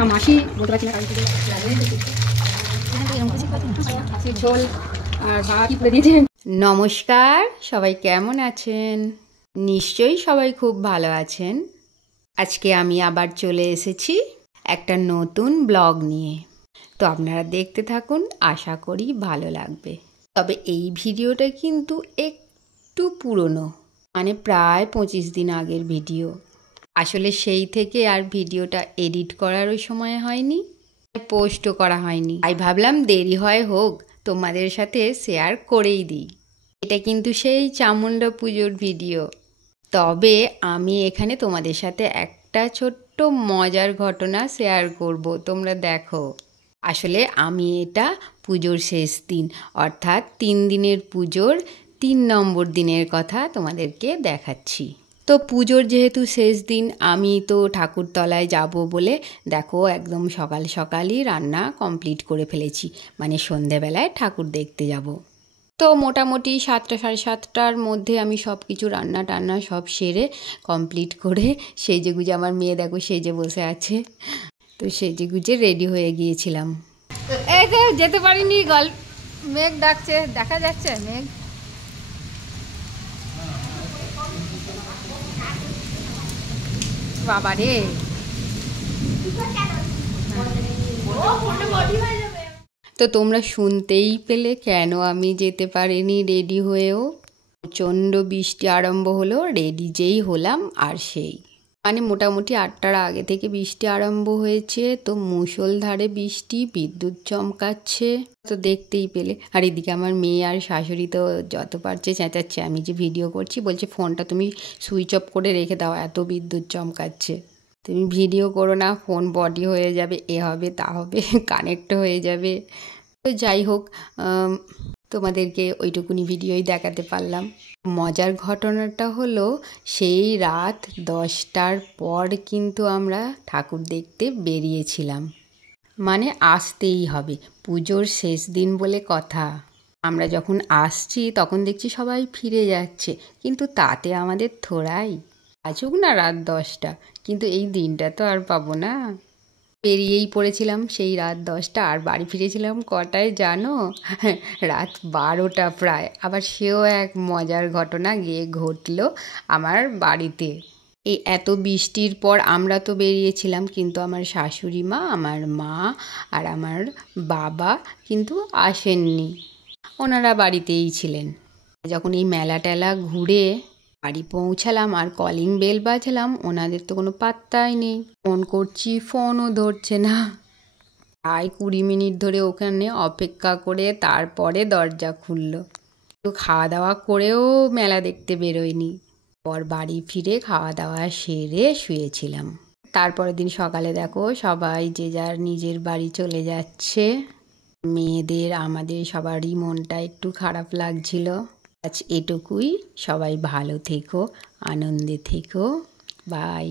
না মাসি বলতে পারছি না ঝোল আর ভাত করে দিয়েছে। নমস্কার, সবাই কেমন আছেন? নিশ্চয়ই সবাই খুব ভালো আছেন। আজকে আমি আবার চলে এসেছি একটা নতুন ব্লগ নিয়ে। তো আপনারা দেখতে থাকুন, আশা করি ভালো লাগবে। তবে এই ভিডিওটা কিন্তু একটু পুরনো, মানে প্রায় 25 দিন আগের ভিডিও। আসলে সেই থেকে আর ভিডিওটা এডিট করারও সময় হয়নি, পোস্টও করা হয়নি। তাই ভাবলাম দেরি হয় হোক, তোমাদের সাথে শেয়ার করেই দিই। এটা কিন্তু সেই চামুণ্ডা পুজোর ভিডিও। তবে আমি এখানে তোমাদের সাথে একটা ছোট্ট মজার ঘটনা শেয়ার করব, তোমরা দেখো। আসলে আমি এটা পুজোর শেষ দিন, অর্থাৎ 3 দিনের পুজোর 3 নম্বর দিনের কথা তোমাদেরকে দেখাচ্ছি। তো পুজোর যেহেতু শেষ দিন, আমি তো ঠাকুরতলায় যাব বলে দেখো একদম সকাল সকালই রান্না কমপ্লিট করে ফেলেছি, মানে সন্ধেবেলায় ঠাকুর দেখতে যাব। তো মোটামুটি 7টা সাড়ে 7টার মধ্যে আমি সব কিছু রান্না টান্না সব সেরে কমপ্লিট করে সেজে গুজে, আমার মেয়ে দেখো সেজে বসে আছে, তো সেজে গুজে রেডি হয়ে গিয়েছিলাম। এই তো যেতে পারিনি, মেঘ ডাকছে, দেখা যাচ্ছে মেঘ। বাবা রে, তো তোমরা শুনতেই পেলে কেন আমি যেতে পারিনি রেডি হয়েও। প্রচণ্ড বৃষ্টি আরম্ভ হলো, রেডি যেই হলাম আর সেই, মানে মোটামুটি 8টার আগে থেকে বৃষ্টি আরম্ভ হয়েছে। তো মুষলধারে বৃষ্টি, বিদ্যুৎ চমকাচ্ছে, তো দেখতেই পেলে। আর এদিকে আমার মেয়ে আর শাশুড়ি তো যত পারছে চেঁচাচ্ছে, আমি যে ভিডিও করছি, বলছে ফোনটা তুমি সুইচ অফ করে রেখে দাও, এত বিদ্যুৎ চমকাচ্ছে, তুমি ভিডিও করো না, ফোন বডি হয়ে যাবে, এ হবে তা হবে, কানেক্ট হয়ে যাবে। তো যাই হোক, তোমাদেরকে ওইটুকুনি ভিডিওই দেখাতে পারলাম। মজার ঘটনাটা হলো, সেই রাত 10টার পর কিন্তু আমরা ঠাকুর দেখতে বেরিয়েছিলাম, মানে আসতেই হবে, পুজোর শেষ দিন বলে কথা। আমরা যখন আসছি তখন দেখছি সবাই ফিরে যাচ্ছে, কিন্তু তাতে আমাদের থোড়াই, আজুক না রাত 10টা, কিন্তু এই দিনটা তো আর পাবো না। বেরিয়েই পড়েছিলাম সেই রাত 10টা, আর বাড়ি ফিরেছিলাম কটায় জানো? রাত 12টা প্রায়। আবার সেও এক মজার ঘটনা গিয়ে ঘটলো আমার বাড়িতে। এই এত বৃষ্টির পর আমরা তো বেরিয়েছিলাম, কিন্তু আমার শাশুড়ি মা, আমার মা আর আমার বাবা কিন্তু আসেননি, ওনারা বাড়িতেই ছিলেন। যখন এই মেলা টেলা ঘুরে বাড়ি পৌঁছালাম আর কলিং বেল বাজলাম, ওনাদের তো কোনো পাত্তাই নেই। ফোন করছি, ফোনও ধরছে না। প্রায় 20 মিনিট ধরে ওখানে অপেক্ষা করে তারপরে দরজা খুললো। তো খাওয়া দাওয়া করেও মেলা দেখতে বেরোয়নি। পর বাড়ি ফিরে খাওয়া দাওয়া সেরে শুয়েছিলাম। তারপরের দিন সকালে দেখো সবাই যে যার নিজের বাড়ি চলে যাচ্ছে। মেয়েদের, আমাদের সবারই মনটা একটু খারাপ লাগছিল। আজ এটুকুই, সবাই ভালো থেকো, আনন্দে থেকো, বাই।